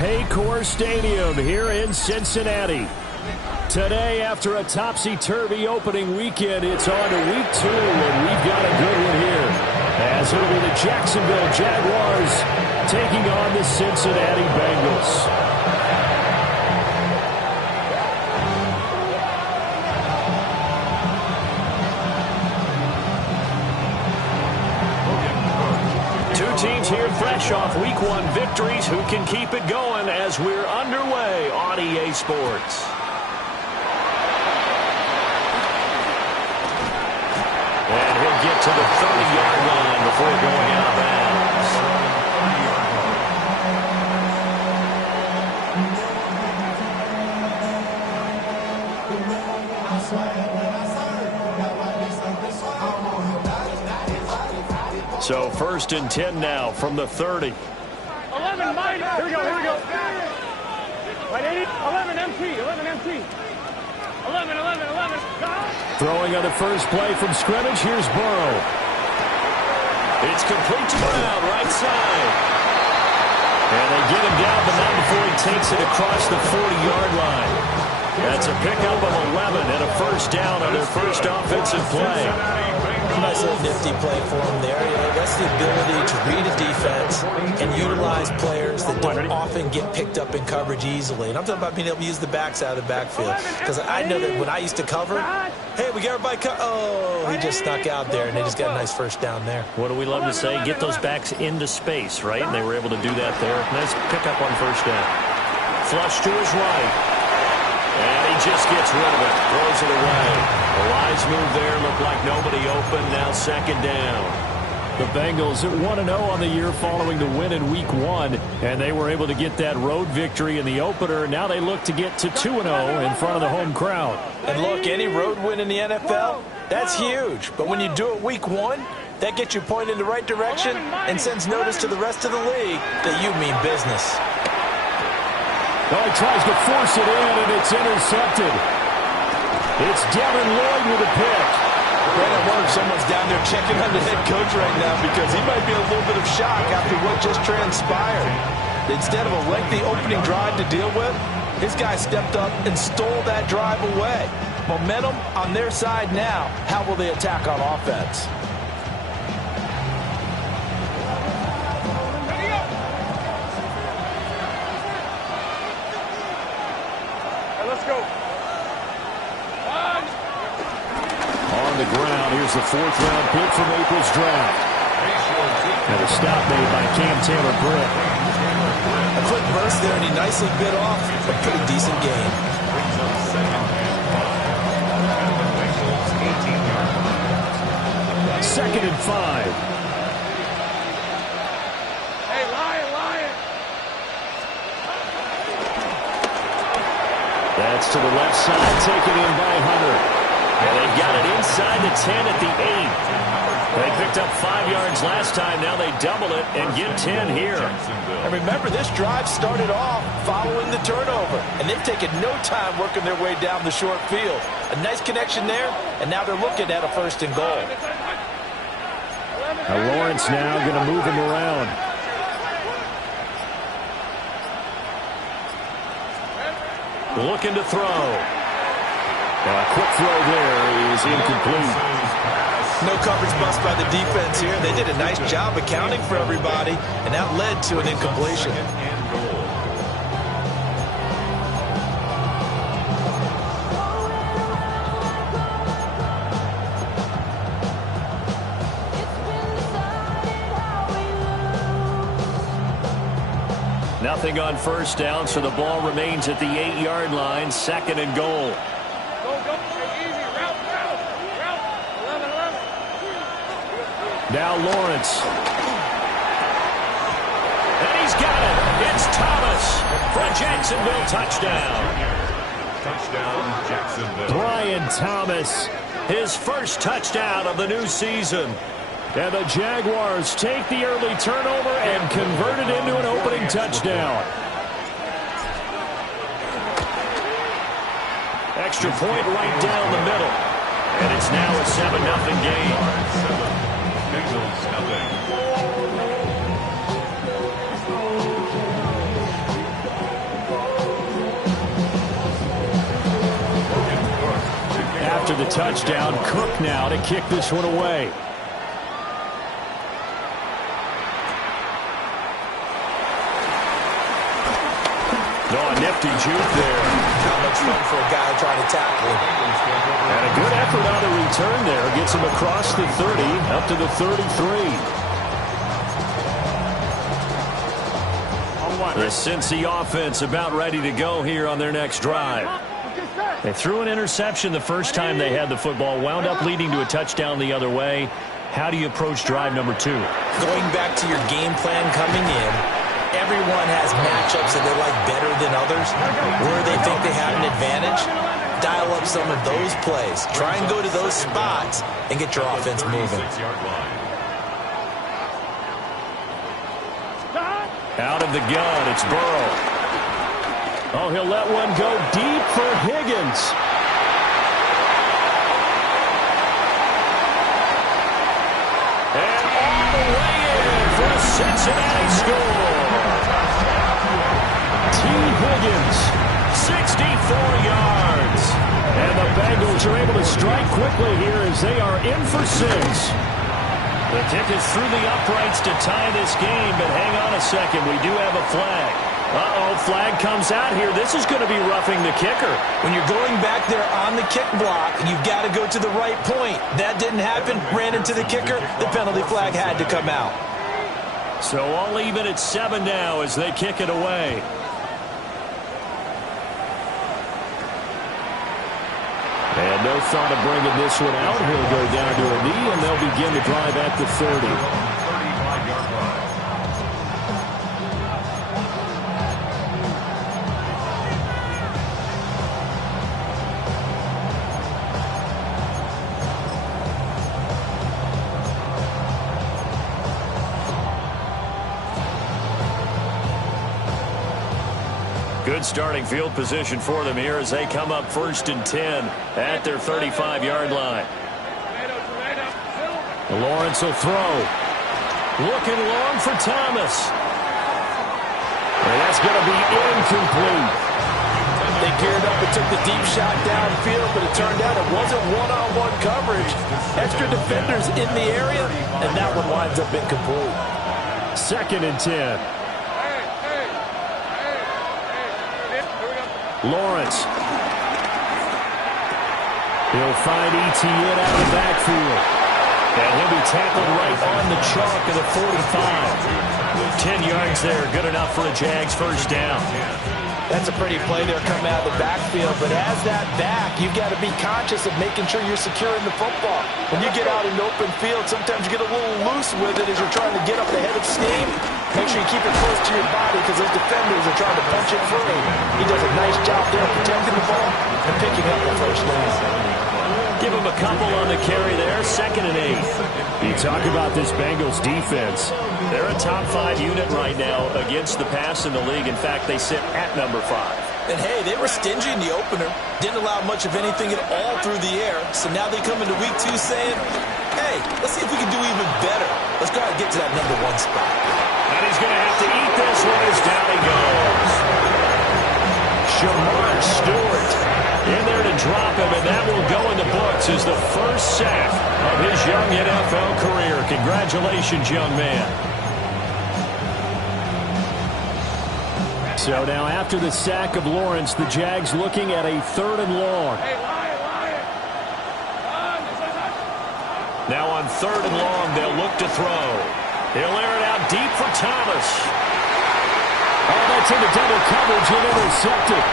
Paycor Stadium here in Cincinnati. Today, after a topsy-turvy opening weekend, it's on to week 2, and we've got a good one here. As it'll be the Jacksonville Jaguars taking on the Cincinnati Bengals. Teams here fresh off Week 1 victories. Who can keep it going as we're underway on EA Sports? And he'll get to the 30-yard line before going out of bounds. So 1st and 10 now from the 30. 11, Mike. Here we go, here we go. Right, 11 empty, 11 empty. 11. Throwing on the first play from scrimmage, here's Burrow. It's complete to Brown, right side. And they get him down, but not before he takes it across the 40-yard line. That's a pickup of 11 and a first down on their first offensive play. Nice little nifty play for him there. You know, that's the ability to read a defense and utilize players that don't often get picked up in coverage easily. And I'm talking about being able to use the backs out of the backfield. Because I know that when I used to cover, hey, we got everybody he just snuck out there, and they just got a nice first down there. What do we love to say? Get those backs into space, right? And they were able to do that there. Nice pickup on first down. Flush to his right. And he just gets rid of it, throws it away. A wise move there, looked like nobody open, now second down. The Bengals at 1-0 on the year following the win in Week 1, and they were able to get that road victory in the opener. Now they look to get to 2-0 in front of the home crowd. And look, any road win in the NFL, that's huge. But when you do it Week 1, that gets you pointed in the right direction and sends notice to the rest of the league that you mean business. Well, he tries to force it in, and it's intercepted. It's Devin Lloyd with a pick. Brad, I wonder if someone's down there checking on the head coach right now because he might be in a little bit of shock after what just transpired. Instead of a lengthy opening drive to deal with, his guy stepped up and stole that drive away. Momentum on their side now. How will they attack on offense? The ground. Here's the 4th-round pick from April's draft. And a stop made by Cam Taylor-Britt. A quick burst there, and he nicely bit off a pretty decent gain. Second and 5. Hey, Lion. That's to the left side, taken in by Hunter. And they've got it inside the 10 at the 8. They picked up 5 yards last time. Now they double it and get 10 here. And remember, this drive started off following the turnover. And they've taken no time working their way down the short field. A nice connection there, and now they're looking at a 1st and goal. Now Lawrence now going to move him around. Looking to throw. A quick throw there is incomplete. No coverage bust by the defense here. They did a nice job accounting for everybody, and that led to an incompletion. Nothing on first down, so the ball remains at the 8-yard line, 2nd and goal. Now Lawrence. And he's got it. It's Thomas for a Jacksonville touchdown. Touchdown, Jacksonville. Brian Thomas, his first touchdown of the new season. And the Jaguars take the early turnover and convert it into an opening touchdown. Extra point right down the middle. And it's now a 7-0 game. Bengals, nothing. after the touchdown. Cook now to kick this one away. No, a nifty juke there. Not much fun for a guy trying to tackle him. And a good effort on the return there. Gets him across the 30, up to the 33. The Cincy offense about ready to go here on their next drive. They threw an interception the first time they had the football, wound up leading to a touchdown the other way. How do you approach drive number 2? Going back to your game plan coming in, everyone has matchups that they like better than others, where they think they have an advantage. Dial up some of those plays. Try and go to those spots and get your offense moving. Out of the gun, it's Burrow. Oh, he'll let one go deep for Higgins. And all the way in for a Cincinnati score. T. Higgins, 64 yards. And the Bengals are able to strike quickly here as they are in for 6. The kick is through the uprights to tie this game, but hang on a second. We do have a flag. Uh-oh, flag comes out here. This is going to be roughing the kicker. When you're going back there on the kick block, you've got to go to the right point. That didn't happen. Ran into the kicker. The penalty flag had to come out. So all even at 7 now as they kick it away. And no thought of bringing this one out. He'll go down to a knee, and they'll begin the drive at the 30. 35-yard line. Good starting field position for them here as they come up 1st and 10 at their 35-yard line. Lawrence will throw. Looking long for Thomas. And that's going to be incomplete. They geared up and took the deep shot downfield, but it turned out it wasn't one-on-one coverage. Extra defenders in the area, and that one winds up incomplete. 2nd and 10. Lawrence. He'll find Etienne out of the backfield. And he'll be tackled right on the chalk of the 45. 10 yards there, good enough for a Jags first down. That's a pretty play there coming out of the backfield, but as that back, you've got to be conscious of making sure you're securing the football. When you get out in the open field, sometimes you get a little loose with it as you're trying to get up the head of steam. Make sure you keep it close to your body because those defenders are trying to punch it free. He does a nice job there protecting the ball and picking up the first down. Give him a couple on the carry there, 2nd and 8. You talk about this Bengals defense. They're a top 5 unit right now against the pass in the league. In fact, they sit at number 5. And hey, they were stingy in the opener. Didn't allow much of anything at all through the air. So now they come into week 2 saying, hey, let's see if we can do even better. Let's try to get to that number 1 spot. And he's going to have to eat this one as down he goes. Shamar Stewart in there to drop him, and that will go in the books as the first sack of his young NFL career. Congratulations, young man. So now after the sack of Lawrence, the Jags looking at a 3rd and long. Now on 3rd and long, they'll look to throw. He'll air it out deep for Thomas. Oh, that's into double coverage and intercepted.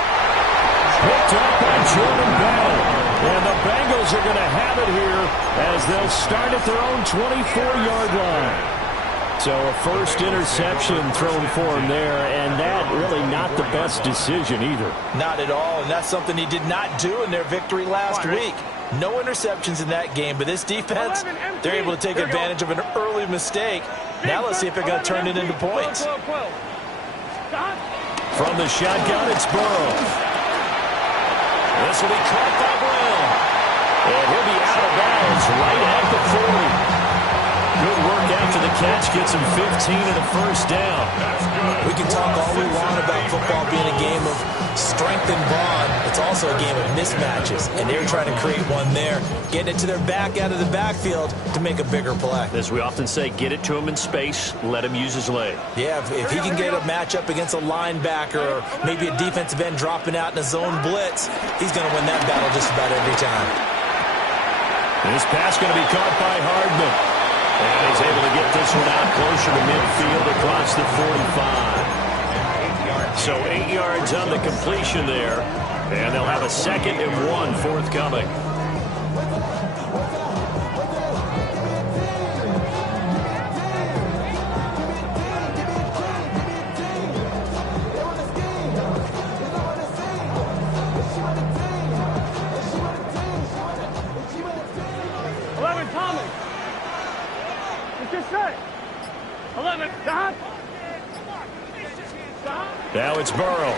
Picked up by Jordan Bell. And the Bengals are going to have it here as they'll start at their own 24-yard line. So a first interception thrown for him there, and that really not the best decision either. Not at all, and that's something he did not do in their victory last week. No interceptions in that game, but this defense, they're able to take advantage of an early mistake. Now let's see if they're going to turn it into points. From the shotgun, it's Burrow. This will be caught by Brown. And he'll be out of bounds right at the 40. Good work after the catch. Gets him 15 and a first down. We can talk all we want about football being a game of strength and brawn. It's also also a game of mismatches, and they're trying to create one there, getting it to their back out of the backfield to make a bigger play. As we often say, get it to him in space, let him use his leg. Yeah, if he can get a matchup against a linebacker or maybe a defensive end dropping out in a zone blitz, he's going to win that battle just about every time. This pass going to be caught by Hardman. And he's able to get this one out closer to midfield across the 45. So 8 yards on the completion there. And they'll have a 2nd and 1 forthcoming. Now it's Burrow.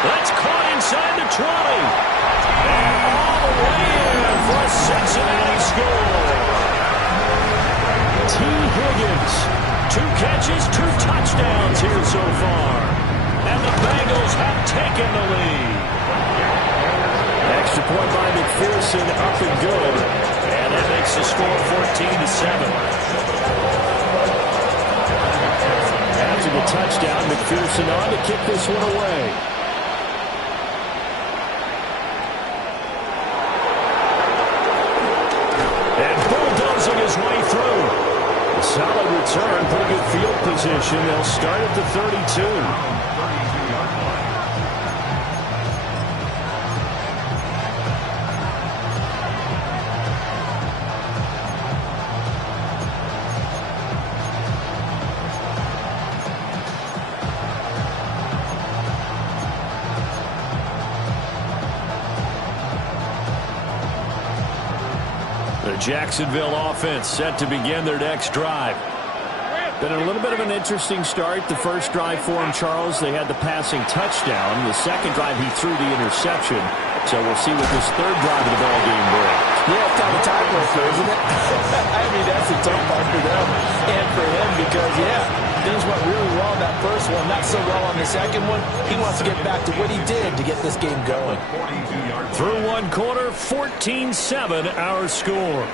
That's caught inside the 20. And all the way in for a Cincinnati score. T. Higgins. 2 catches, 2 touchdowns here so far. And the Bengals have taken the lead. Extra point by McPherson, up and good. And that makes the score 14-7. After the touchdown, McPherson on to kick this one away. And bulldozing his way through. A solid return, pretty good field position. They'll start at the 32. The Jacksonville offense set to begin their next drive. Been a little bit of an interesting start. The first drive for him, Charles, they had the passing touchdown. The second drive, he threw the interception. So we'll see what this third drive of the ball game brings. Yeah, it's kind of a tiebreaker, isn't it? I mean, that's a tough part for them and for him because, yeah, things went really well in that first one, not so well on the second one. He wants to get back to what he did to get this game going. Through one quarter, 14-7 our score.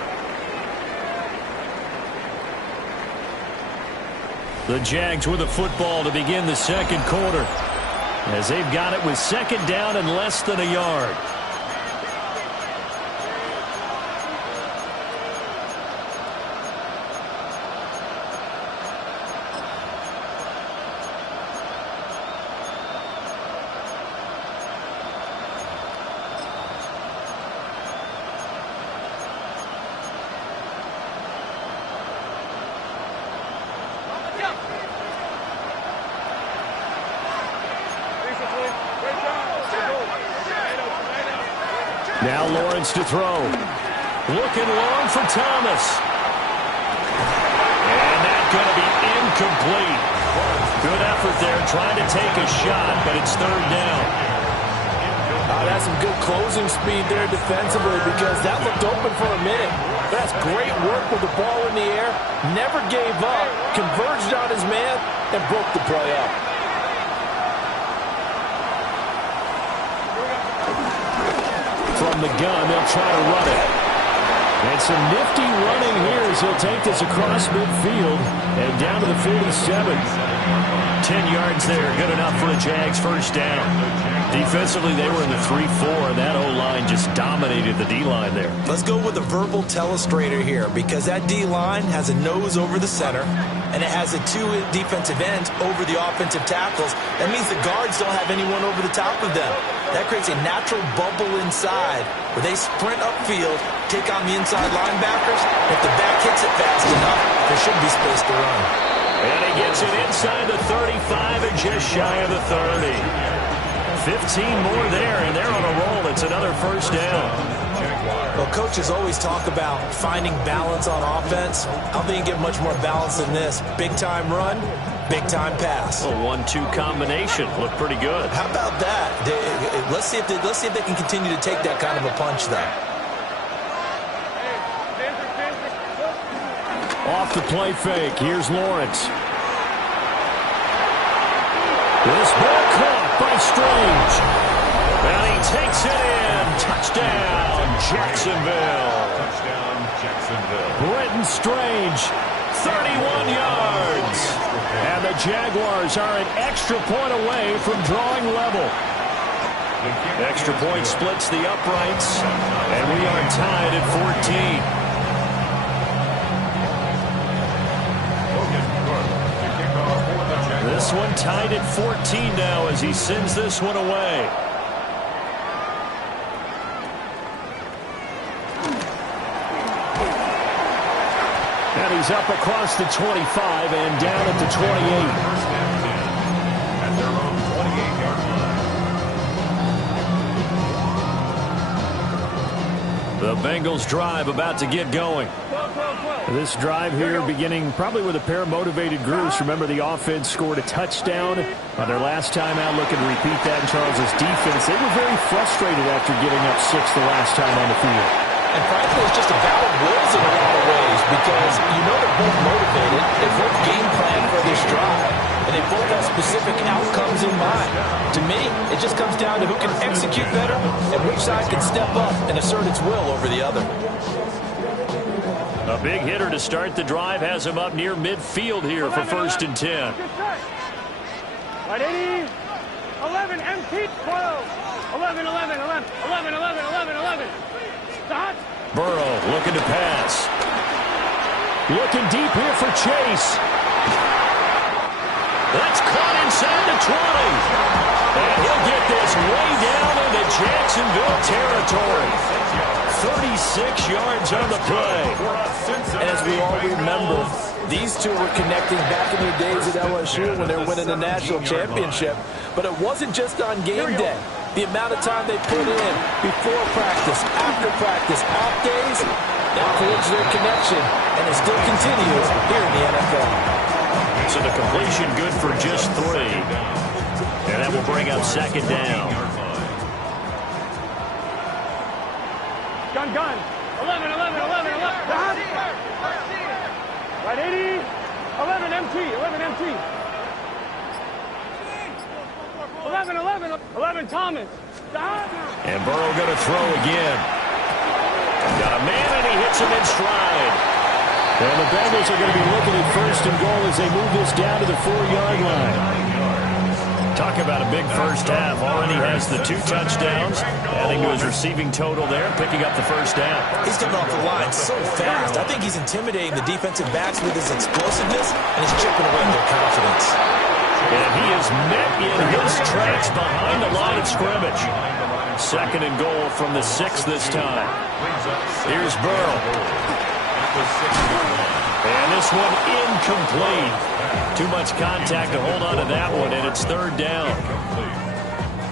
The Jags with the football to begin the second quarter, as they've got it with 2nd down and less than a yard. Now Lawrence to throw. Looking long for Thomas. And that's going to be incomplete. Good effort there trying to take a shot, but it's 3rd down. That's some good closing speed there defensively because that looked open for a minute. That's great work with the ball in the air. Never gave up. Converged on his man and broke the play up. From the gun, they'll try to run it. And some nifty running here as he'll take this across midfield and down to the 47. 10 yards there, good enough for a Jags first down. Defensively, they were in the 3-4, and that O-line just dominated the D-line there. Let's go with a verbal telestrator here because that D-line has a nose over the center, and it has a 2 defensive ends over the offensive tackles. That means the guards don't have anyone over the top of them. That creates a natural bubble inside where they sprint upfield, take on the inside linebackers. If the back hits it fast enough, there should be space to run. And he gets it inside the 35 and just shy of the 30. 15 more there, and they're on a roll. It's another first down. Well, coaches always talk about finding balance on offense. I don't think you get much more balance than this. Big-time run, big-time pass. A 1-2 combination. Looked pretty good. How about that? Let's see if they can continue to take that kind of a punch, though. Off the play fake. Here's Lawrence. This ball caught by Strange. And he takes it in. Touchdown, Jacksonville. Touchdown, Jacksonville. Brenton Strange, 31 yards. And the Jaguars are an extra point away from drawing level. Extra point splits the uprights, and we are tied at 14. This one tied at 14 now as he sends this one away. And he's up across the 25 and down at the 28. First and 10 at their own 28-yard line. The Bengals drive about to get going. This drive here beginning probably with a pair of motivated groups. Remember, the offense scored a touchdown on their last time out. Looking to repeat that in Charles's defense. They were very frustrated after giving up 6 the last time on the field. And frankly, it's just a battle of wills in a lot of ways because you know they're both motivated. They both game plan for this drive. And they both have specific outcomes in mind. To me, it just comes down to who can execute better and which side can step up and assert its will over the other. A big hitter to start the drive has him up near midfield here for 1st and 10. Right, 80, 11, empty, 12, 11, 11, 11, 11, 11, 11, 11. Stop. Burrow looking to pass. Looking deep here for Chase. That's caught inside the 20. And he'll get this way down into Jacksonville territory. 36 yards on the play. And as we all remember, these two were connecting back in their days at LSU when they were winning the national championship. But it wasn't just on game day. The amount of time they put in before practice, after practice, off days, that forged their connection, and it still continues here in the NFL. So the completion good for just 3. And that will bring up 2nd down. Gun. 11, 11, 11, 11. Stop. Right, 80, 11, empty, 11, empty. 11, 11, 11, Thomas. Stop. And Burrow going to throw again. Got a man, and he hits him in stride. And the Bengals are going to be looking at 1st and goal as they move this down to the 4-yard line. Talk about a big first half. Already has the 2 touchdowns, adding to his receiving total there, picking up the 1st down. He's coming off the line so fast. I think he's intimidating the defensive backs with his explosiveness, and he's chipping away at their confidence. And he is met in his tracks behind the line of scrimmage. 2nd and goal from the 6 this time. Here's Burrow. And this one incomplete. Too much contact to hold on to that one, and it's 3rd down.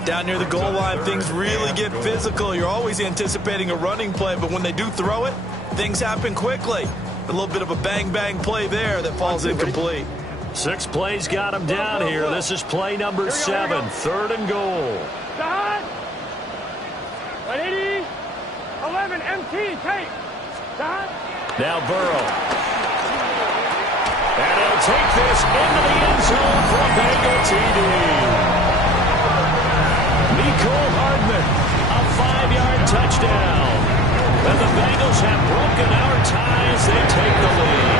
Down near the goal line, things really get physical. You're always anticipating a running play, but when they do throw it, things happen quickly. A little bit of a bang-bang play there that falls incomplete. 6 plays got him down here. This is play number 7, 3rd and goal. Stop. Right, 80, 11, empty, take. Stop. Now Burrow. And he'll take this into the end zone for a Bengal TD. Mecole Hardman, a 5-yard touchdown. And the Bengals have broken our ties. They take the lead.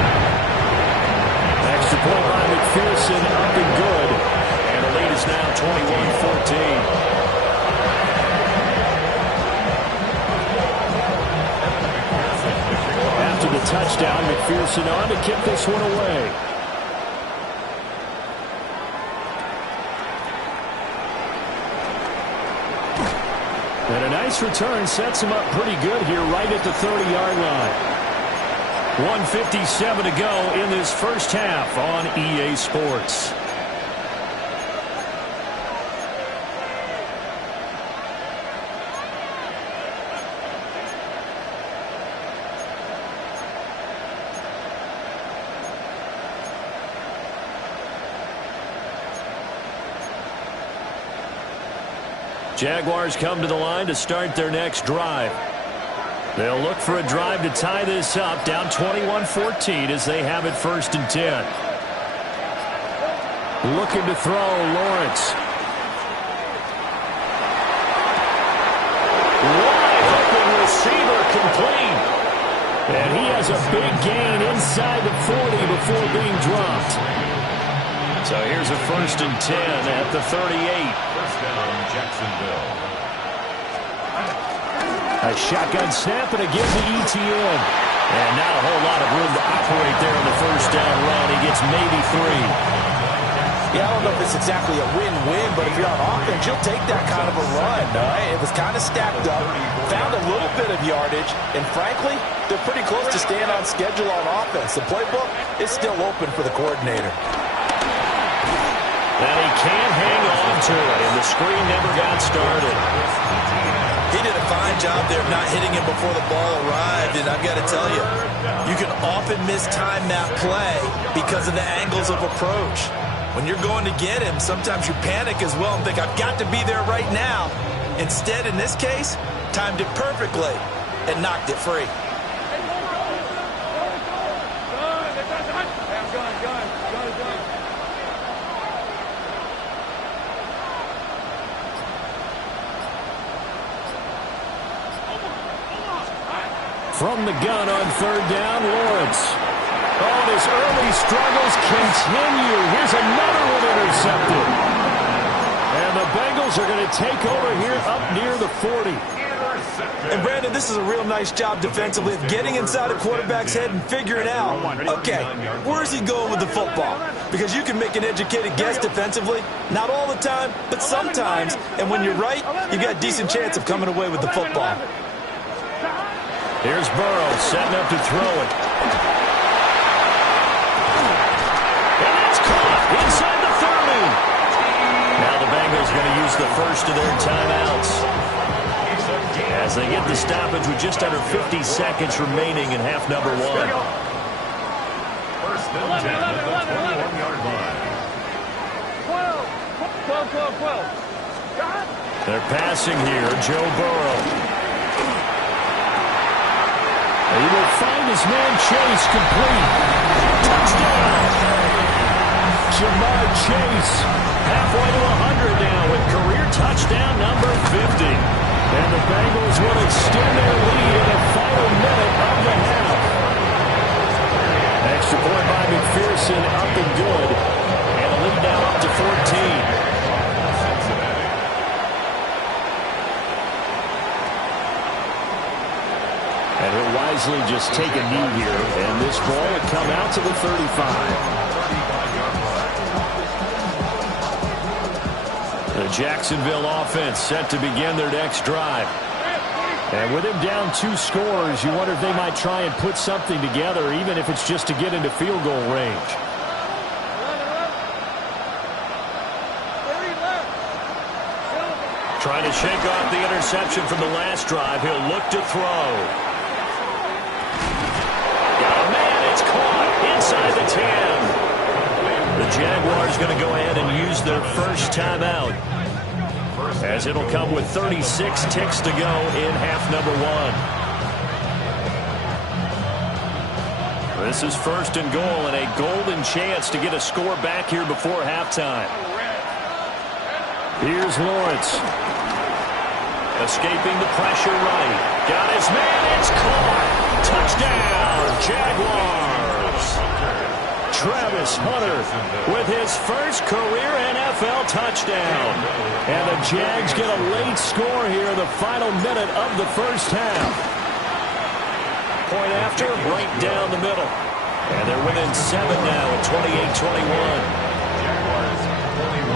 Extra point by McPherson, up and good. And the lead is now 21-14. After the touchdown, McPherson on to kick this one away. And a nice return sets him up pretty good here right at the 30-yard line. 1:57 to go in this first half on EA Sports. Jaguars come to the line to start their next drive. They'll look for a drive to tie this up, down 21-14 as they have it 1st and 10. Looking to throw, Lawrence. Wide open receiver, complete. And he has a big gain inside the 40 before being dropped. So here's a 1st and 10 at the 38. First down, Jacksonville. A shotgun snap and again to ETN. And not a whole lot of room to operate there on the 1st down run. He gets maybe 3. Yeah, I don't know if it's exactly a win-win, but if you're on offense, you'll take that kind of a run. It was kind of stacked up, found a little bit of yardage, and frankly, they're pretty close to staying on schedule on offense. The playbook is still open for the coordinator. And he can't hang on to it, and the screen never got started. He did a fine job there of not hitting him before the ball arrived, and I've got to tell you, you can often mistime that play because of the angles of approach. When you're going to get him, sometimes you panic as well and think, I've got to be there right now. Instead, in this case, timed it perfectly and knocked it free. From the gun on 3rd down, Lawrence. Oh, and his early struggles continue. Here's another one intercepted. And the Bengals are going to take over here up near the 40. And, Brandon, this is a real nice job defensively of getting inside a quarterback's head and figuring out, okay, where's he going with the football? Because you can make an educated guess defensively. Not all the time, but sometimes. And when you're right, you've got a decent chance of coming away with the football. Here's Burrow setting up to throw it. And it's caught inside the 30. Now the Bengals going to use the first of their timeouts as they get the stoppage with just under 50 seconds remaining in half number 1. First and 10 at the 21-yard line. 12. They're passing here, Joe Burrow. He will find his man Chase complete. Touchdown! Jamar Chase halfway to 100 now with career touchdown number 50. And the Bengals will extend their lead in the final minute of the half. Extra point by McPherson, up and good. And the lead now up to 14. And he'll wisely just take a knee here. And this ball will come out to the 35. The Jacksonville offense set to begin their next drive. And with him down 2 scores, you wonder if they might try and put something together, even if it's just to get into field goal range. Trying to shake off the interception from the last drive. He'll look to throw. It's caught inside the 10. The Jaguars going to go ahead and use their first timeout, as it'll come with 36 ticks to go in half number 1. This is 1st and goal and a golden chance to get a score back here before halftime. Here's Lawrence. Escaping the pressure right. Got his man. It's caught. Touchdown, Jaguars. Travis Hunter with his first career NFL touchdown. And the Jags get a late score here in the final minute of the first half. Point after, right down the middle. And they're within 7 now at 28-21. Jaguars 21.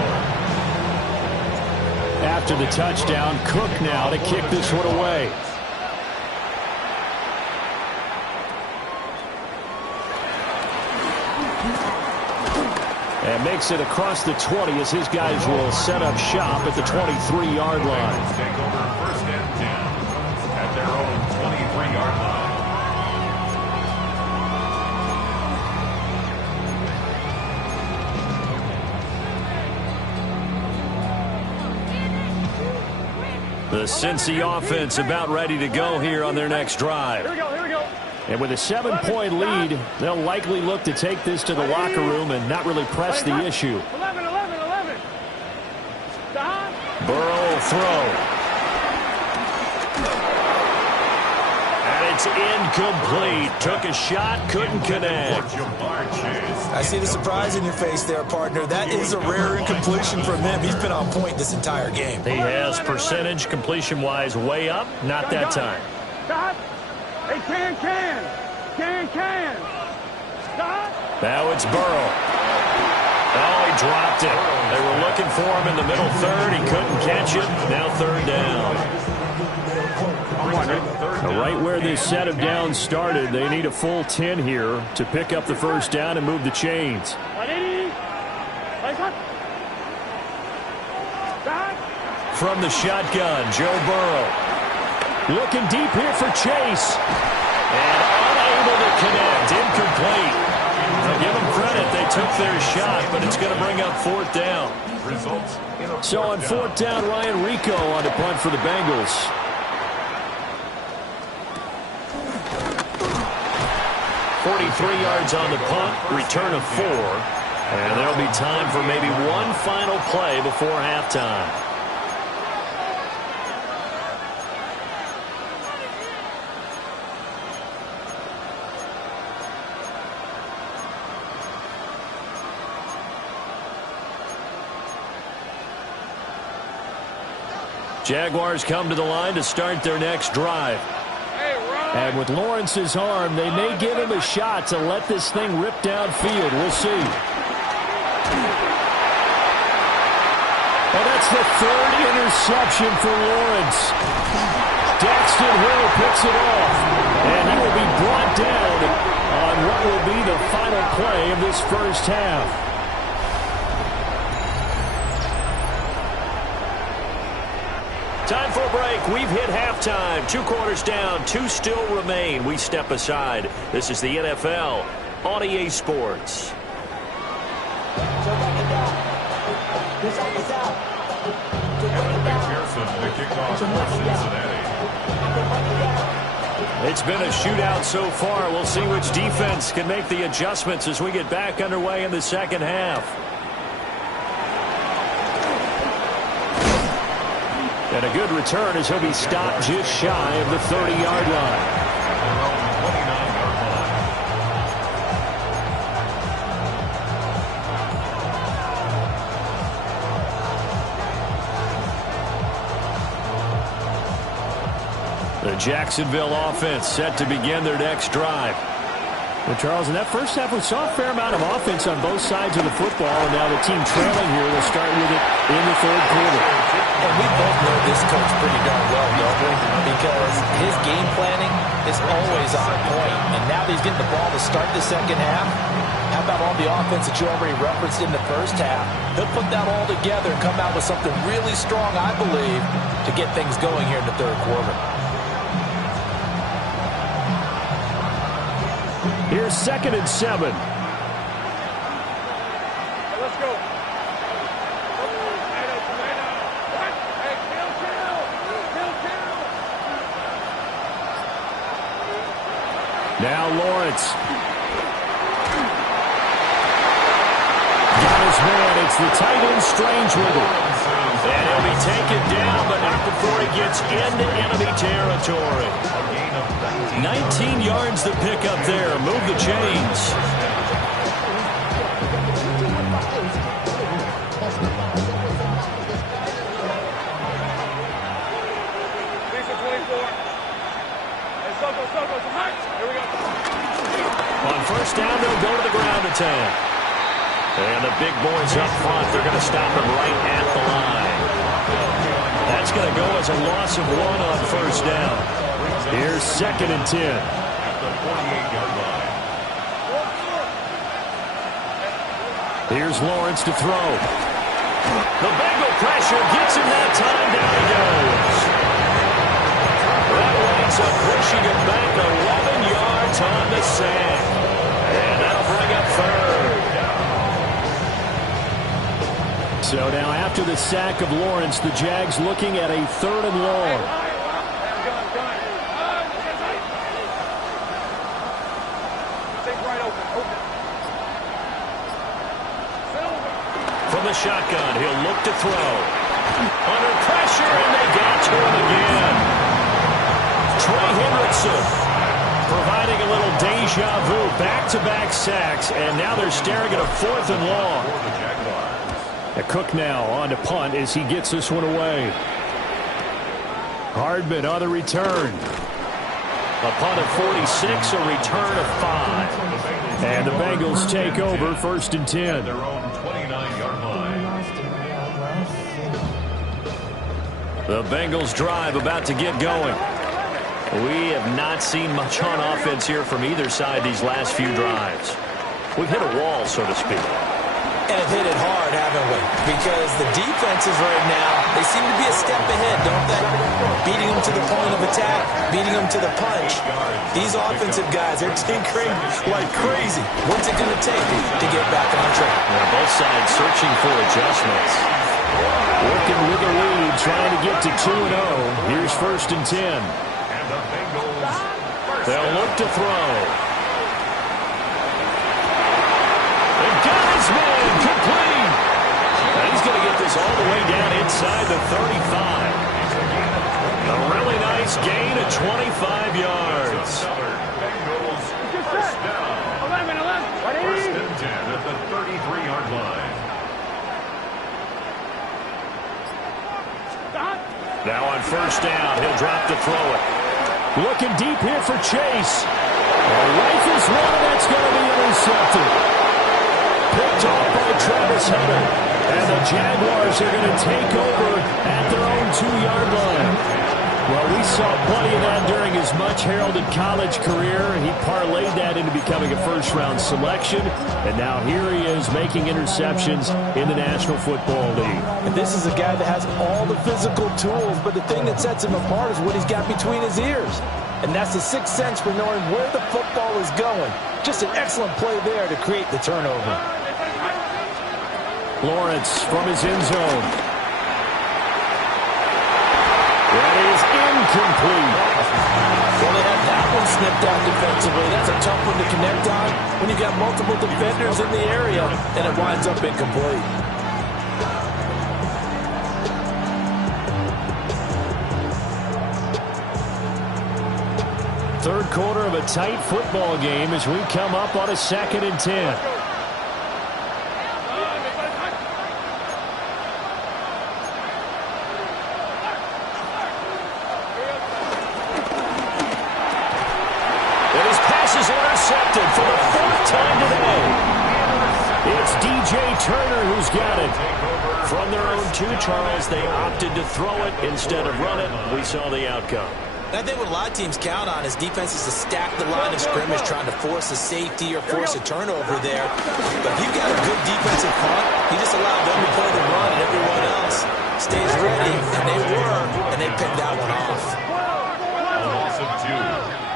After the touchdown, Cook now to kick this one away. And makes it across the 20 as his guys will set up shop at the 23-yard line. Take over 1st and 10 at their own 23-yard line. The Cincy offense about ready to go here on their next drive. Here we go. And with a 7-point lead, they'll likely look to take this to the locker room and not really press the issue. 11. Burrow will throw. And it's incomplete. Took a shot, couldn't connect. I see the surprise in your face there, partner. That is a rare incompletion from him. He's been on point this entire game. He has percentage completion-wise way up. Not that time. Stop. Hey, can. Stop. Now it's Burrow. Oh, he dropped it. They were looking for him in the middle third. He couldn't catch it. Now third down. Right where this set of downs started, they need a full 10 here to pick up the first down and move the chains. From the shotgun, Joe Burrow. Looking deep here for Chase. And unable to connect. Incomplete. Now give them credit. They took their shot, but it's going to bring up fourth down. So on fourth down, Ryan Rico on the punt for the Bengals. .43 yards on the punt, return of 4. And there'll be time for maybe one final play before halftime. Jaguars come to the line to start their next drive. And with Lawrence's arm, they may give him a shot to let this thing rip downfield. We'll see. And that's the third interception for Lawrence. Daxton Hill picks it off. And he will be brought down on what will be the final play of this first half. Time for a break. We've hit halftime. 2 quarters down. 2 still remain. We step aside. This is the NFL on EA Sports. It's been a shootout so far. We'll see which defense can make the adjustments as we get back underway in the second half. And a good return as he'll be stopped just shy of the 30-yard line. The Jacksonville offense set to begin their next drive. Well, Charles, in that first half, we saw a fair amount of offense on both sides of the football, and now the team trailing here will start with it in the third quarter. And we both know this coach pretty darn well, don't we? Because his game planning is always on point. And now that he's getting the ball to start the second half, how about all the offense that you already referenced in the first half? He'll put that all together and come out with something really strong, I believe, to get things going here in the third quarter. Here's 2nd and 7. Let's go. Now Lawrence. Got his man. It's the tight end Strange with it. And he'll be taken down, but not before he gets into enemy territory. 19 yards to pick up there. Move the chains. On first down, they'll go to the ground attack. And the big boys up front, they're going to stop him right at the line. That's going to go as a loss of 1 on first down. Here's 2nd and 10. Here's Lawrence to throw. The Bengal pressure gets him that time. Down he goes. That winds up pushing him back 11 yards on the sack. And that'll bring up third. So now after the sack of Lawrence, the Jags looking at a 3rd and long. From the shotgun, he'll look to throw. Under pressure, and they got to him again. Trey Hendrickson providing a little deja vu. Back-to-back sacks, and now they're staring at a 4th and long. Cook now on to punt as he gets this one away. Hardman on the return. A punt of 46, a return of 5. And the Bengals take over 1st and 10. Their own 29-yard line. The Bengals drive about to get going. We have not seen much on offense here from either side these last few drives. We've hit a wall, so to speak. And have hit it hard, haven't we? Because the defenses right now, they seem to be a step ahead, don't they? Beating them to the point of attack, beating them to the punch. These offensive guys are tinkering like crazy. What's it going to take to get back on track? Yeah, both sides searching for adjustments. Working with the lead, trying to get to 2-0. Here's 1st and 10. And the Bengals. They'll look to throw. They've got his man complete. And he's going to get this all the way down inside the 35. A really nice gain of 25 yards. Bengals first down. 11, 11. First and 10 at the 33-yard line. Now on 1st down, he'll drop to throw it. Looking deep here for Chase. Rifles one, and that's going to be intercepted. Picked off by Travis Hunter. And the Jaguars are going to take over at their own 2-yard line. Well, we saw plenty of that during his much-heralded college career. He parlayed that into becoming a first-round selection. And now here he is making interceptions in the National Football League. And this is a guy that has all the physical tools, but the thing that sets him apart is what he's got between his ears. And that's the sixth sense for knowing where the football is going. Just an excellent play there to create the turnover. Lawrence from his end zone. That is incomplete. Well, they had that one snipped out defensively. That's a tough one to connect on when you've got multiple defenders in the area, and it winds up incomplete. Third quarter of a tight football game as we come up on a 2nd and 10. Intercepted for the 4th time today. It's DJ Turner who's got it. From their own 2, Charles, they opted to throw it instead of run it. We saw the outcome. And I think what a lot of teams count on is defenses to stack the line of scrimmage, trying to force a safety or force a turnover there. But if you've got a good defensive front, you just allow them to play the run, and everyone else stays ready. And they were, and they picked that one off. A loss of 2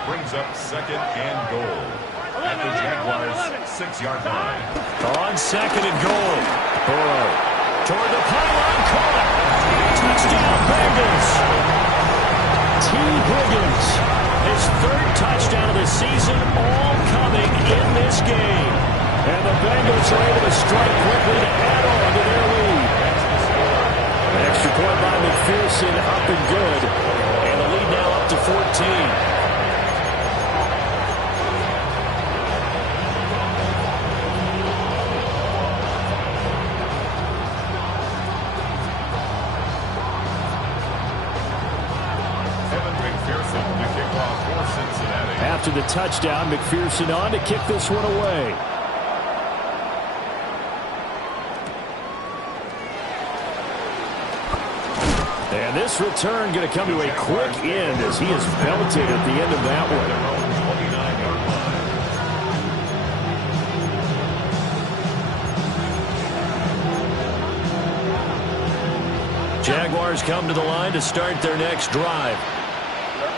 brings up 2nd and goal at the Jaguars' 6-yard line. On 2nd and goal. Burrow toward the pylon, caught. Touchdown, Bengals. T. Higgins, his 3rd touchdown of the season, all coming in this game. And the Bengals are able to strike quickly to add on to their lead. An extra point by McPherson, up and good. And the lead now up to 14. After the touchdown, McPherson on to kick this one away. And this return going to come to a quick end as he is belted at the end of that one. 29-yard line. Jaguars come to the line to start their next drive.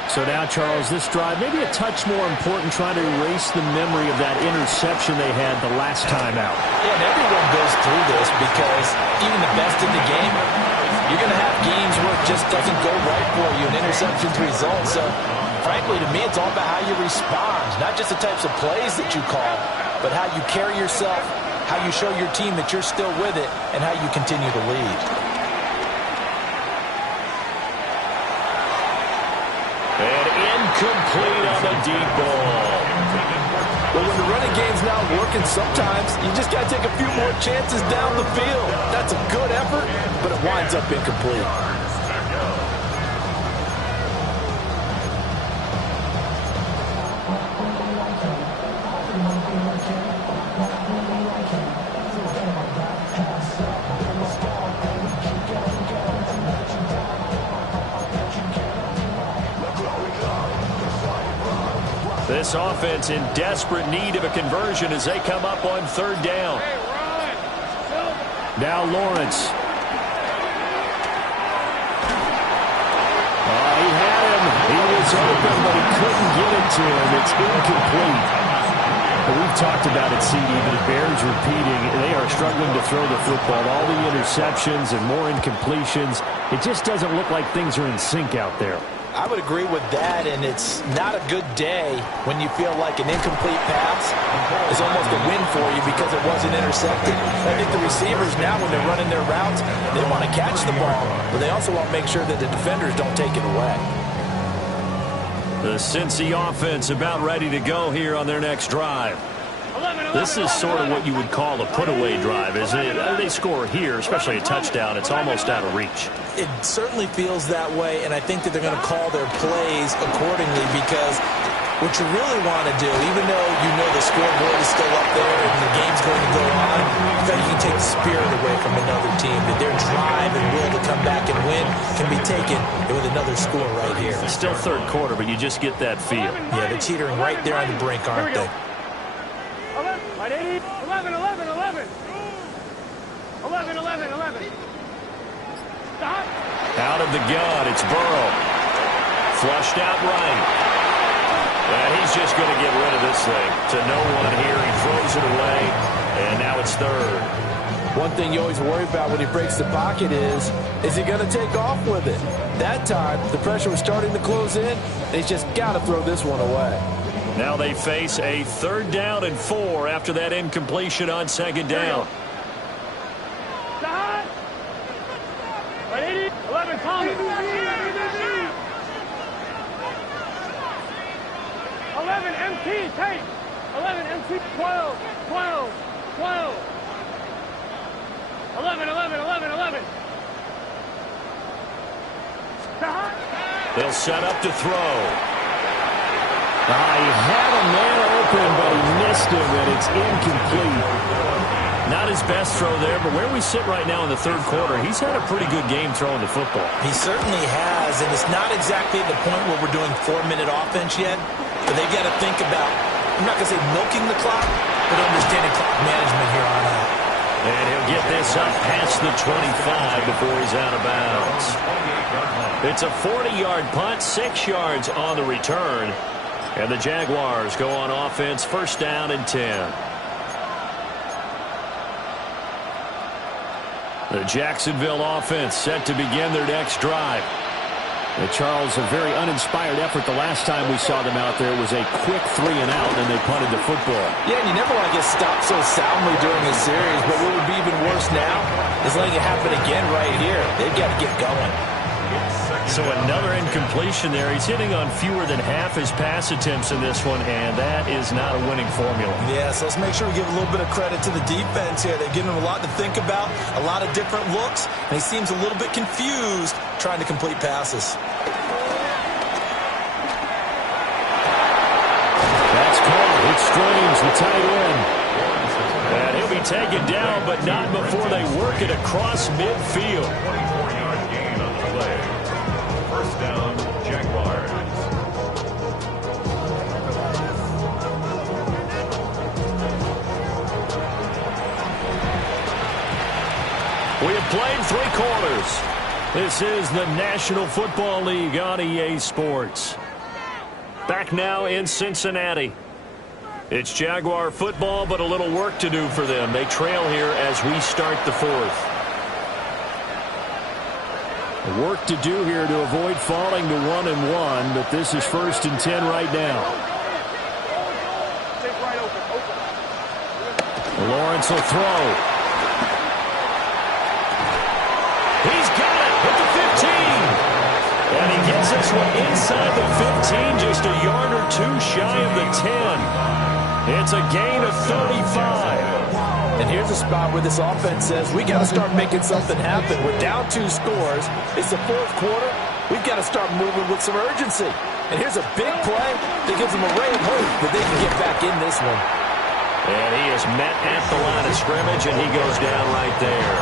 So now, Charles, this drive maybe a touch more important, trying to erase the memory of that interception they had the last time out. Yeah, and everyone goes through this because even the best in the game, you're going to have games where it just doesn't go right for you and interceptions result. So, frankly, to me, it's all about how you respond, not just the types of plays that you call, but how you carry yourself, how you show your team that you're still with it, and how you continue to lead. complete on the deep ball. Well, when the running game's not working, sometimes you just got to take a few more chances down the field. That's a good effort, but it winds up incomplete. This offense in desperate need of a conversion as they come up on third down. Now Lawrence. He had him. He was open, but he couldn't get it to him. It's incomplete. We've talked about it, CD, but it bears repeating. They are struggling to throw the football. All the interceptions and more incompletions. It just doesn't look like things are in sync out there. I would agree with that, and it's not a good day when you feel like an incomplete pass is almost a win for you because it wasn't intercepted. I think the receivers now, when they're running their routes, they want to catch the ball, but they also want to make sure that the defenders don't take it away. The Cincy offense about ready to go here on their next drive. This is sort of what you would call a put-away drive. As they score here, especially a touchdown, it's almost out of reach. It certainly feels that way, and I think that they're going to call their plays accordingly because what you really want to do, even though you know the scoreboard is still up there and the game's going to go on, you can take the spirit away from another team, that their drive and will to come back and win can be taken with another score right here. It's still third quarter, but you just get that feel. Yeah, they're teetering right there on the brink, aren't they? 11, 11, 11. 11, 11, 11. Stop. Out of the gun, it's Burrow. Flushed out right. And he's just going to get rid of this thing. To no one here. He throws it away. And now it's third. One thing you always worry about when he breaks the pocket is he going to take off with it? That time, the pressure was starting to close in. He's just got to throw this one away. Now they face a 3rd down and 4 after that incompletion on 2nd down. 11, Thomas. 11, MT, take. 11, MT, 12, 12, 12. 11, 11, 11, 11. They'll set up to throw. He had a man open, but he missed him, and it's incomplete. Not his best throw there, but where we sit right now in the 3rd quarter, he's had a pretty good game throwing the football. He certainly has, and it's not exactly at the point where we're doing 4-minute offense yet, but they've got to think about, I'm not going to say milking the clock, but understanding clock management here on out. And he'll get this up past the 25 before he's out of bounds. It's a 40-yard punt, 6 yards on the return. And the Jaguars go on offense, 1st down and 10. The Jacksonville offense set to begin their next drive. Charles, a very uninspired effort the last time we saw them out there. It was a quick 3 and out, and they punted the football. Yeah, and you never want to get stopped so soundly during a series, but what would be even worse now is letting it happen again right here. They've got to get going. So another incompletion there. He's hitting on fewer than half his pass attempts in this one, and that is not a winning formula. Yeah, so let's make sure we give a little bit of credit to the defense here. They've given him a lot to think about, a lot of different looks, and he seems a little bit confused trying to complete passes. That's caught. It's Strange, the tight end. And he'll be taken down, but not before they work it across midfield. 24-yard gain on the play. 1st down, Jaguars. We have played 3 quarters. This is the National Football League on EA Sports. Back now in Cincinnati. It's Jaguar football, but a little work to do for them. They trail here as we start the 4th. Work to do here to avoid falling to 1-1, but this is 1st and 10 right now. Lawrence will throw. He's got it at the 15. And he gets brings this one inside the 15, just a yard or two shy of the 10. It's a gain of 35. And here's a spot where this offense says, we got to start making something happen. We're down 2 scores. It's the 4th quarter. We've got to start moving with some urgency. And here's a big play that gives them a ray of hope that they can get back in this one. And he is met at the line of scrimmage, and he goes down right there.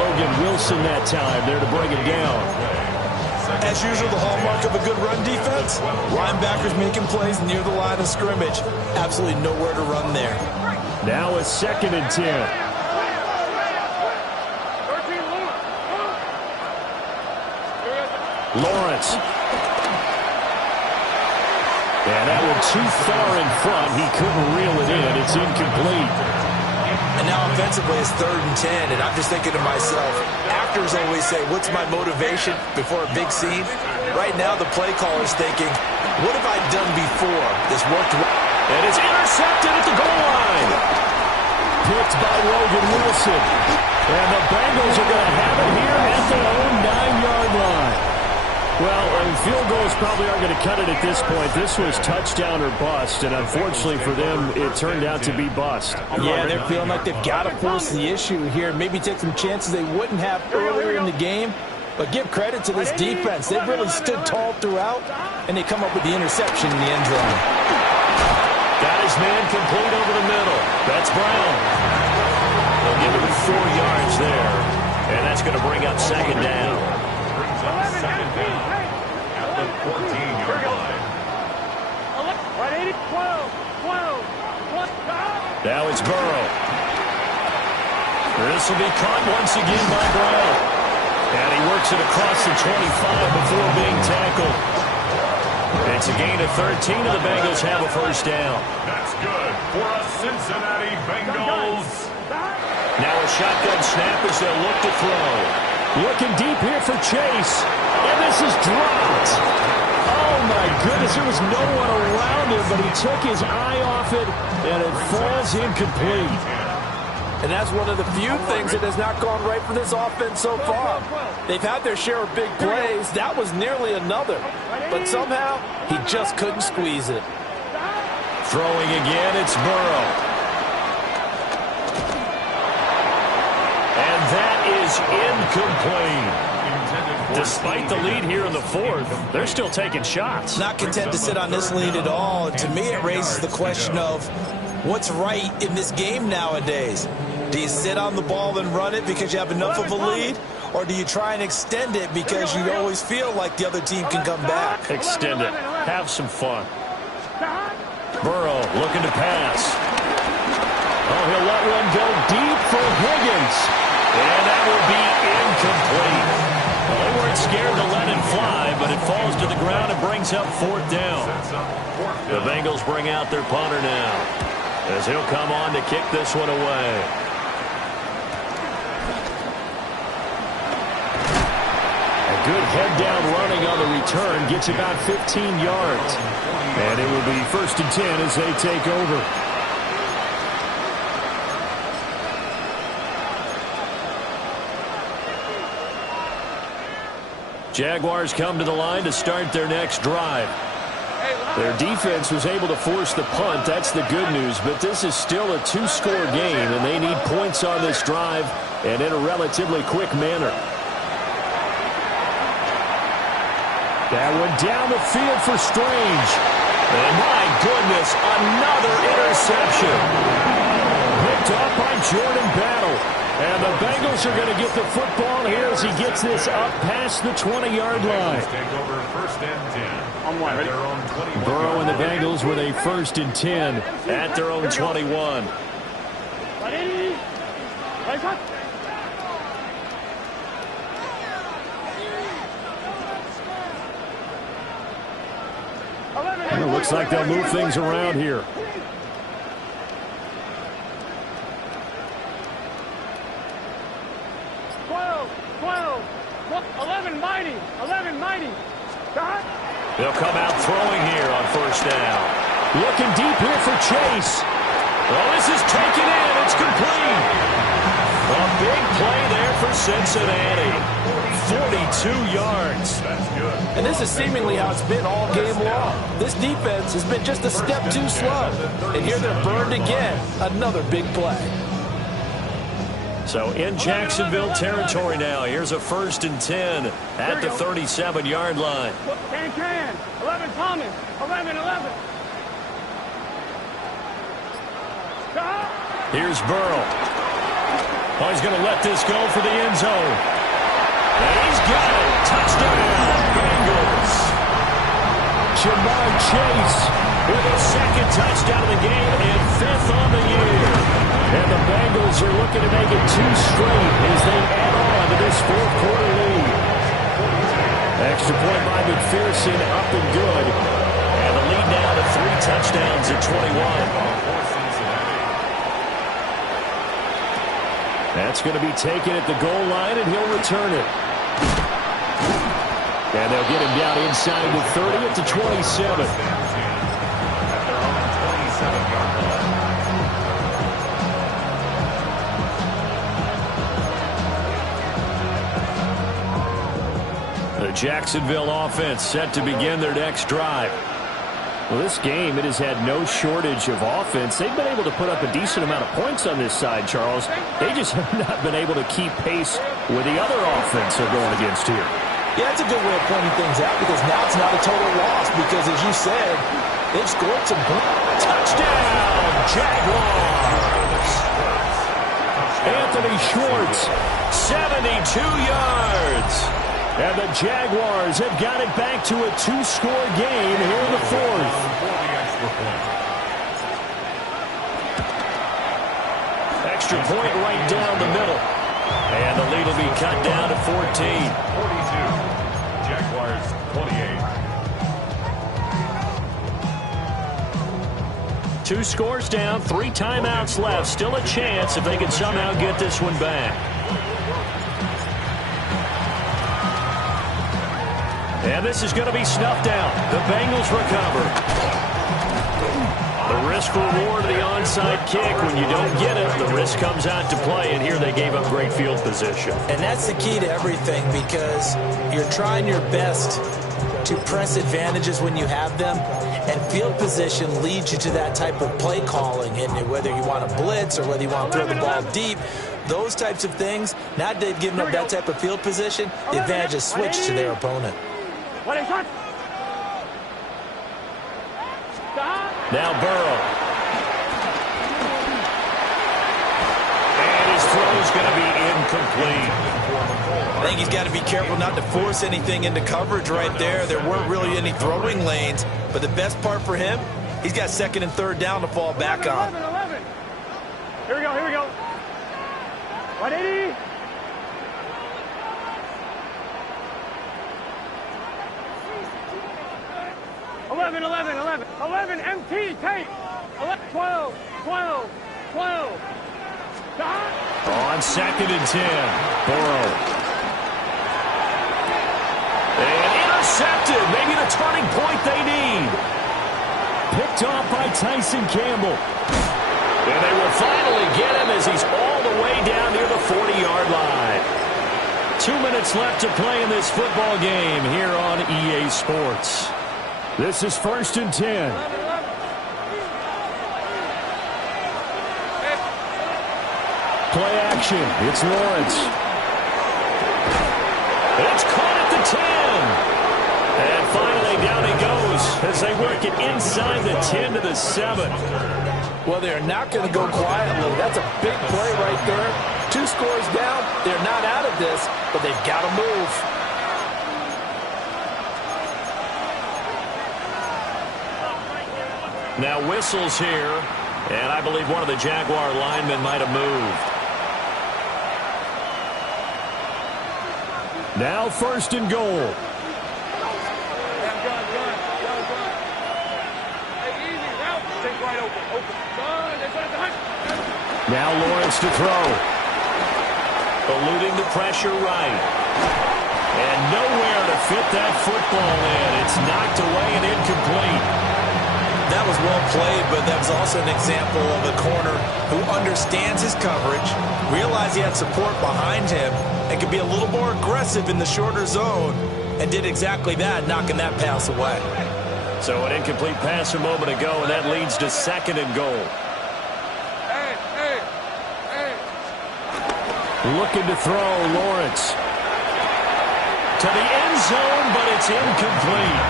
Logan Wilson that time there to bring him down. As usual, the hallmark of a good run defense, linebackers making plays near the line of scrimmage. Absolutely nowhere to run there. Now a 2nd and 10. Lawrence. And that one too far in front. He couldn't reel it in. It's incomplete. And now offensively it's 3rd and 10, and I'm just thinking to myself, actors always say, what's my motivation before a big scene? Right now the play caller's thinking, what have I done before? This worked well. And it's intercepted at the goal line. Picked by Logan Wilson. And the Bengals are going to have it here at their own 9-yard line. Well, field goals probably aren't going to cut it at this point. This was touchdown or bust, and unfortunately for them, it turned out to be bust. Yeah, they're feeling like they've got to force the issue here. Maybe take some chances they wouldn't have earlier in the game. But give credit to this defense. They've really stood tall throughout, and they come up with the interception in the end zone. Got his man complete over the middle. That's Brown. They'll give him 4 yards there, and that's going to bring up 2nd down. Brings up 2nd down at the 14-yard line. Now it's Burrow. This will be caught once again by Brown. And he works it across the 25 before being tackled. It's a gain of 13, and the Bengals have a 1st down. That's good for a Cincinnati Bengals. Now a shotgun snap as they'll look to throw. Looking deep here for Chase. And this is dropped. Oh, my goodness. There was no one around him, but he took his eye off it, and it falls incomplete. And that's one of the few things that has not gone right for this offense so far. They've had their share of big plays. That was nearly another. But somehow, he just couldn't squeeze it. Throwing again, it's Burrow. And that is incomplete. Despite the lead here in the 4th, they're still taking shots. Not content to sit on this lead at all. And to me, it raises the question of what's right in this game nowadays. Do you sit on the ball and run it because you have enough of a lead? Or do you try and extend it because you always feel like the other team can come back? Extend it. Have some fun. Burrow looking to pass. Oh, he'll let one go deep for Higgins. And that will be incomplete. Well, they weren't scared to let him fly, but it falls to the ground and brings up 4th down. The Bengals bring out their punter now, as he'll come on to kick this one away. A good head-down running on the return gets about 15 yards. And it will be 1st and 10 as they take over. Jaguars come to the line to start their next drive. Their defense was able to force the punt. That's the good news. But this is still a 2-score game, and they need points on this drive and in a relatively quick manner. That one down the field for Strange. And my goodness, another interception. Picked off by Jordan Battle. And the Bengals are going to get the football here as he gets this up past the 20-yard line. Take over 1st and 10. On one. Their own 21. Burrow and the Bengals with a 1st and 10 at their own 21. It looks like they'll move things around here. 11 mighty. 11 mighty. They'll come out throwing here on 1st down. Looking deep here for Chase. Well, this is taken in. It's complete. A big play there for Cincinnati. 42 yards. That's good. And this is seemingly how it's been all game long. This defense has been just a step too slow. And here they're burned again. Another big play. So in Jacksonville territory now. Here's a 1st and 10 at the 37-yard line. Can. 11 Thomas. 11. Stop. Here's Burrow. Oh, he's going to let this go for the end zone. And he's got it. Touchdown, Bengals. Jamar Chase With his 2nd touchdown of the game and 5th on the year. And the Bengals are looking to make it 2 straight as they add on to this 4th quarter lead. Extra point by McPherson, up and good. And the lead now to 3 touchdowns at 21. That's going to be taken at the goal line, and he'll return it. And they'll get him down inside the 30 at the 27. At their own 27-yard line. The Jacksonville offense set to begin their next drive. Well, this game, it has had no shortage of offense. They've been able to put up a decent amount of points on this side, Charles. They just have not been able to keep pace with the other offense they're going against here. Yeah, that's a good way of pointing things out because now it's not a total loss because, as you said, they've scored some points. Touchdown, Jaguars! Anthony Schwartz, 72 yards. and the Jaguars have got it back to a 2-score game here in the 4th. Extra point right down the middle. And the lead will be cut down to 14. 42. Jaguars 28. 2 scores down, 3 timeouts left. Still a chance if they can somehow get this one back. And this is going to be snuffed out. The Bengals recover. The risk-reward of the onside kick. When you don't get it, the risk comes out to play. And here they gave up great field position. And that's the key to everything because you're trying your best to press advantages when you have them. And field position leads you to that type of play calling. And whether you want to blitz or whether you want to throw the ball deep, those types of things, now they've given up that type of field position, the advantage is switched to their opponent. Now Burrow. And his throw is going to be incomplete. I think he's got to be careful not to force anything into coverage right there. There weren't really any throwing lanes, but the best part for him, he's got 2nd and 3rd down to fall back on. 11. Here we go. 180. 11 MT tape. 12. On 2nd and 10, Burrow. And intercepted. Maybe the turning point they need. Picked off by Tyson Campbell. And they will finally get him as he's all the way down near the 40-yard line. 2 minutes left to play in this football game here on EA Sports. This is 1st and 10. Play action. It's Lawrence. It's caught at the 10. And finally down he goes as they work it inside the 10 to the 7. Well, they're not going to go quietly. That's a big play right there. 2 scores down. They're not out of this, but they've got to move. Now whistles here, and I believe one of the Jaguar linemen might have moved. Now 1st and goal. Now Lawrence to throw. Eluding the pressure right. And nowhere to fit that football in. It's knocked away and incomplete. That was well played, but that was also an example of a corner who understands his coverage, realized he had support behind him, and could be a little more aggressive in the shorter zone, and did exactly that, knocking that pass away. So an incomplete pass a moment ago, and that leads to 2nd and goal. Looking to throw, Lawrence. To the end zone, but it's incomplete.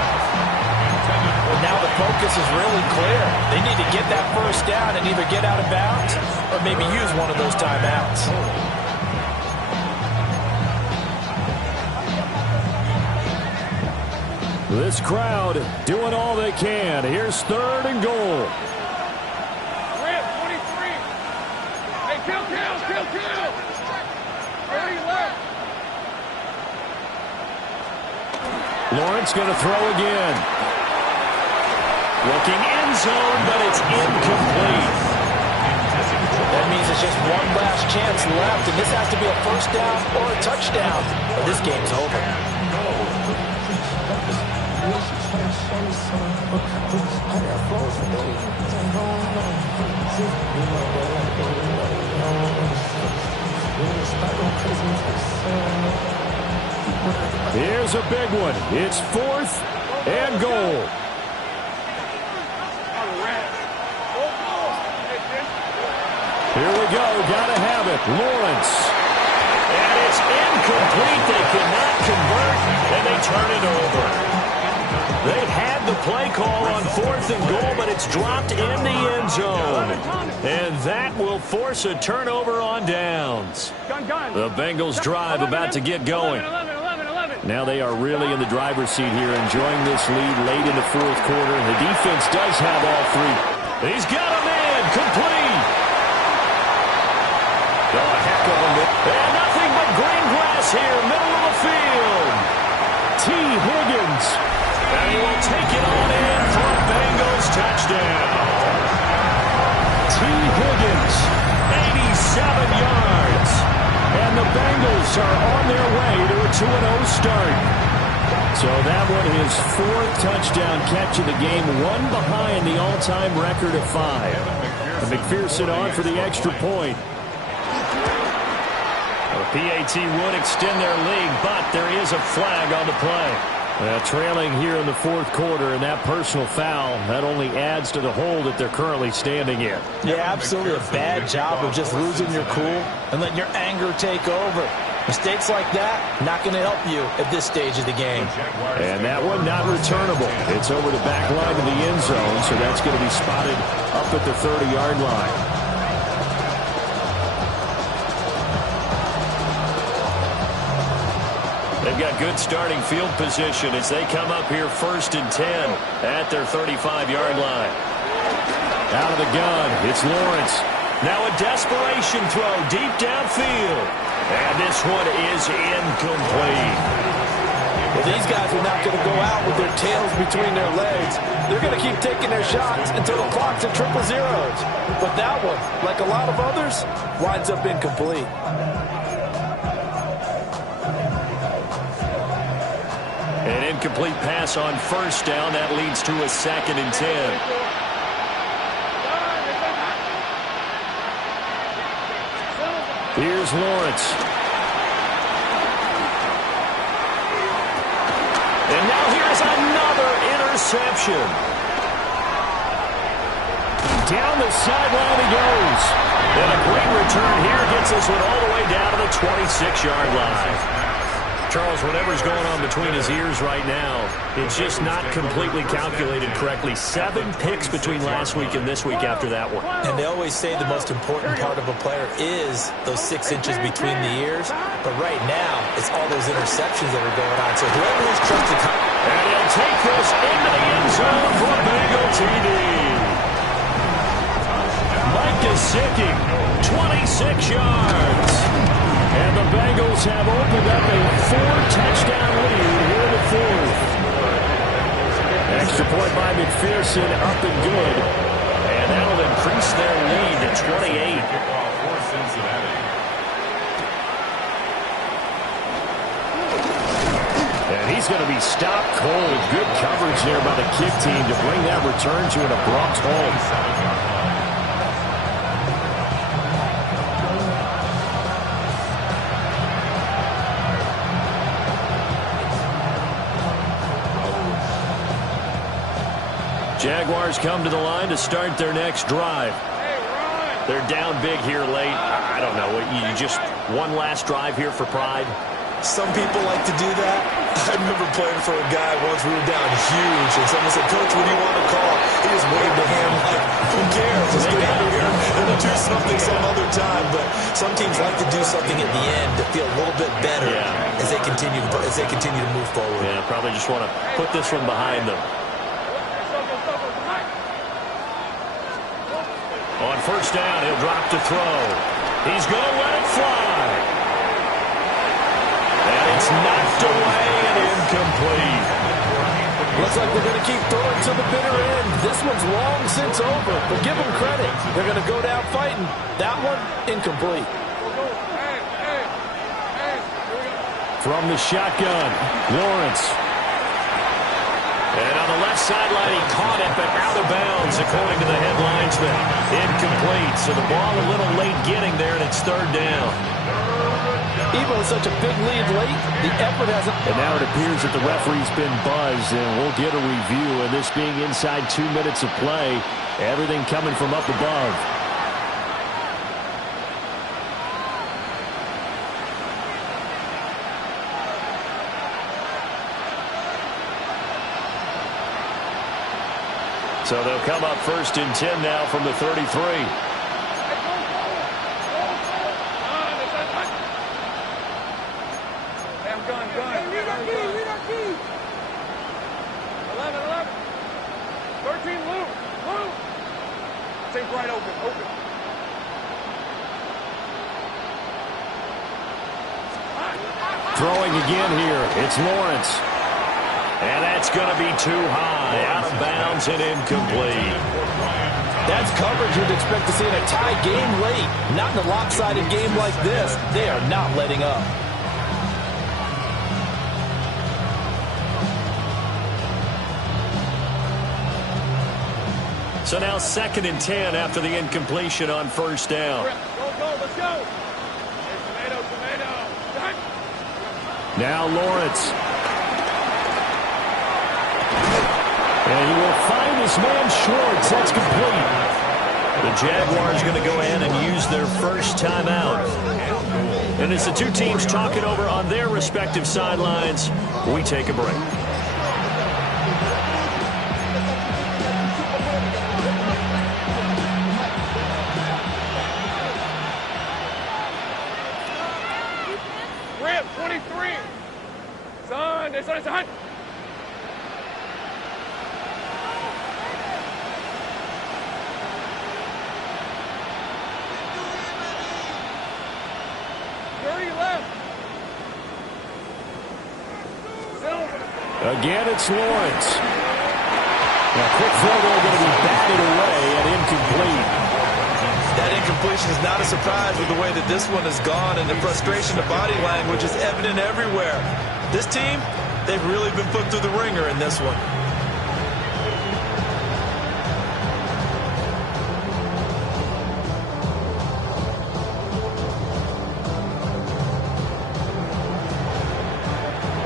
Well, now the focus is really clear. They need to get that first down and either get out of bounds or maybe use one of those timeouts. This crowd doing all they can. Here's 3rd and goal. Rip, 23. Hey, kill. 30 left. Lawrence going to throw again. Looking end zone, but it's incomplete. That means it's just one last chance left, and this has to be a first down or a touchdown, or this game's over. Here's a big one. It's 4th and goal. Here we go. Gotta have it. Lawrence. And it's incomplete. They cannot convert, and they turn it over. They had the play call on 4th and goal, but it's dropped in the end zone. And that will force a turnover on downs. The Bengals drive about to get going. Now they are really in the driver's seat here, enjoying this lead late in the 4th quarter. The defense does have all 3. He's got a man. Complete. Oh, a heck of a miss. And nothing but green grass here, middle of the field. T. Higgins. And he will take it on in for a Bengals touchdown. T. Higgins. 87 yards. And the Bengals are on their way to a 2-0 start. So that one, his 4th touchdown catch of the game, one behind the all-time record of 5. And McPherson on for the extra point. PAT would extend their lead, but there is a flag on the play. Trailing here in the 4th quarter, and that personal foul, that only adds to the hole that they're currently standing in. Yeah, absolutely a bad job of just losing your cool and letting your anger take over. Mistakes like that, not going to help you at this stage of the game. And that one not returnable. It's over the back line of the end zone, so that's going to be spotted up at the 30-yard line. They've got good starting field position as they come up here 1st and 10 at their 35-yard line. Out of the gun, it's Lawrence. Now a desperation throw deep downfield. And this one is incomplete. Well, these guys are not going to go out with their tails between their legs. They're going to keep taking their shots until the clock's at 000. But that one, like a lot of others, winds up incomplete. An incomplete pass on 1st down. That leads to a 2nd and 10. Here's Lawrence. And now here's another interception. Down the sideline he goes. And a great return here gets this one all the way down to the 26-yard line. Charles, whatever's going on between his ears right now, it's just not completely calculated correctly. 7 picks between last week and this week after that one. And they always say the most important part of a player is those 6 inches between the ears. But right now, it's all those interceptions that are going on. So whoever is trusted... And he'll take this into the end zone for a Bengal TD. Mike Gesicki, 26 yards. And the Bengals have opened up a 4-touchdown lead here in the 4th. Extra point by McPherson, up and good. And that'll increase their lead to 28. And he's going to be stopped cold. Good coverage there by the kick team to bring that return to an abrupt halt. Jaguars come to the line to start their next drive. They're down big here late. I don't know. You just one last drive here for pride? Some people like to do that. I remember playing for a guy once. We were down huge, and someone said, "Coach, what do you want to call?" He just waved a hand like, "Who cares? Let's get out of here and we'll do something some other time." But some teams like to do something at the end to feel a little bit better as they continue to move forward. Yeah, probably just want to put this one behind them. On first down, he'll drop to throw. He's going to let it fly. And it's knocked away and incomplete. Looks like they're going to keep throwing to the bitter end. This one's long since over, but give them credit. They're going to go down fighting. That one, incomplete. From the shotgun, Lawrence. And on the left sideline, he caught it, but out of bounds, according to the head linesman. Incomplete, so the ball a little late getting there, and it's third down. Even with such a big lead late, the effort hasn't... And now it appears that the referee's been buzzed, and we'll get a review, and this being inside 2 minutes of play, everything coming from up above. So they'll come up first and 10 now from the 33. Right open. Throwing again here. It's Lawrence. And that's going to be too high. Out of bounds and incomplete. That's coverage you'd expect to see in a tie game late. Not in a lopsided game like this. They are not letting up. So now second and 10 after the incompletion on first down. Go, let's go. Tomato. Now Lawrence. And he will find his man Schwartz. That's complete. The Jaguars going to go ahead and use their first timeout. And as the two teams talk it over on their respective sidelines, we take a break. Rip, 23. Son. Again, it's Lawrence. Now, quick throw there going to be batted away and incomplete. That incompletion is not a surprise with the way that this one has gone, and the frustration of body language is evident everywhere. This team, they've really been put through the ringer in this one.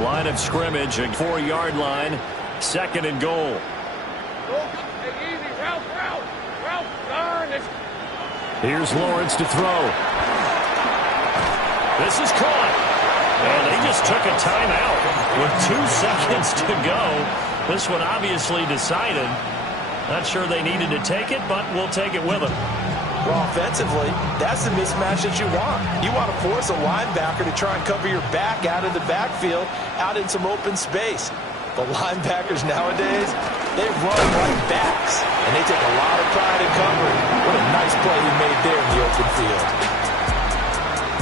Line of scrimmage, a 4-yard line, second and goal. Easy, Ralph, Here's Lawrence to throw. This is caught. And they just took a timeout with 2 seconds to go. This one obviously decided. Not sure they needed to take it, but we'll take it with them. Well, offensively, that's the mismatch that you want. You want to force a linebacker to try and cover your back out of the backfield, out in some open space. The linebackers nowadays, they run like backs, and they take a lot of pride in covering. What a nice play he made there in the open field.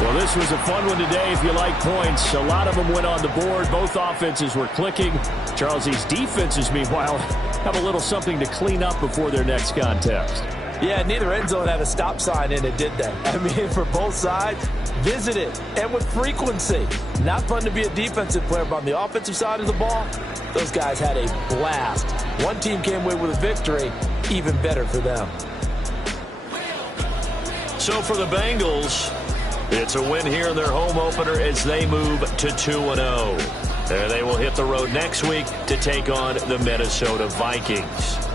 Well, this was a fun one today if you like points. A lot of them went on the board. Both offenses were clicking. Charles, these defenses, meanwhile, have a little something to clean up before their next contest. Yeah, neither end zone had a stop sign in it, did they? I mean, for both sides, visit it, and with frequency. Not fun to be a defensive player, but on the offensive side of the ball, those guys had a blast. One team came away with a victory, even better for them. So for the Bengals, it's a win here in their home opener as they move to 2-0. And they will hit the road next week to take on the Minnesota Vikings.